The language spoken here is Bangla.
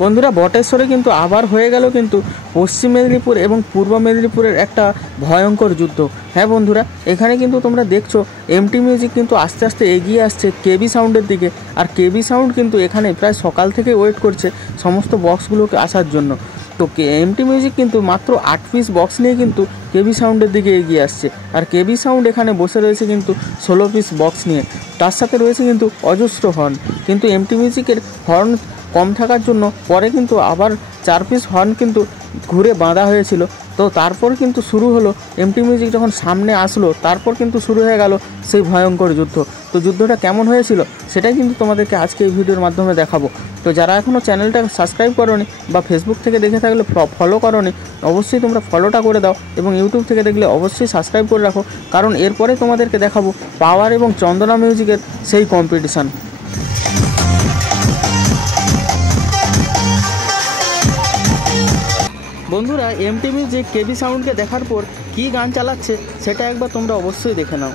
বন্ধুরা বটেশ্বরে কিন্তু আবার হয়ে গেল কিন্তু পশ্চিম মেদিনীপুর এবং পূর্ব মেদিনীপুরের একটা ভয়ঙ্কর যুদ্ধ। হ্যাঁ বন্ধুরা, এখানে কিন্তু তোমরা দেখছো এমটি মিউজিক কিন্তু আস্তে আস্তে এগিয়ে আসছে কেবি সাউন্ডের দিকে। আর কেবি সাউন্ড কিন্তু এখানে প্রায় সকাল থেকে ওয়েট করছে সমস্ত বক্সগুলোকে আসার জন্য। তো এমটি মিউজিক কিন্তু মাত্র 8 পিস বক্স নিয়ে কিন্তু কেবি সাউন্ডের দিকে এগিয়ে আসছে। আর কেবি সাউন্ড এখানে বসে রয়েছে কিন্তু 16 পিস বক্স নিয়ে, তার সাথে রয়েছে কিন্তু অজস্র হর্ন। কিন্তু এমটি মিউজিকের হর্ন কম থাকার জন্য পরে কিন্তু আবার 4 পিস হর্ন কিন্তু ঘুরে বাঁধা হয়েছিল। তো তারপর কিন্তু শুরু হলো এমটি মিউজিক যখন সামনে আসলো, তারপর কিন্তু শুরু হয়ে গেল সেই ভয়ঙ্কর যুদ্ধ। তো যুদ্ধটা কেমন হয়েছিল সেটাই কিন্তু তোমাদেরকে আজকে এই ভিডিওর মাধ্যমে দেখাবো। তো যারা এখনও চ্যানেলটা সাবস্ক্রাইব করোনি বা ফেসবুক থেকে দেখে থাকলে ফলো করোনি, অবশ্যই তোমরা ফলোটা করে দাও এবং ইউটিউব থেকে দেখলে অবশ্যই সাবস্ক্রাইব করে রাখো, কারণ এরপরে তোমাদেরকে দেখাবো পাওয়ার এবং চন্দনা মিউজিকের সেই কম্পিটিশান। বন্ধুরা এমটি মিউজিক কেবি সাউন্ডকে দেখার পর কী গান চালাচ্ছে সেটা একবার তোমরা অবশ্যই দেখে নাও।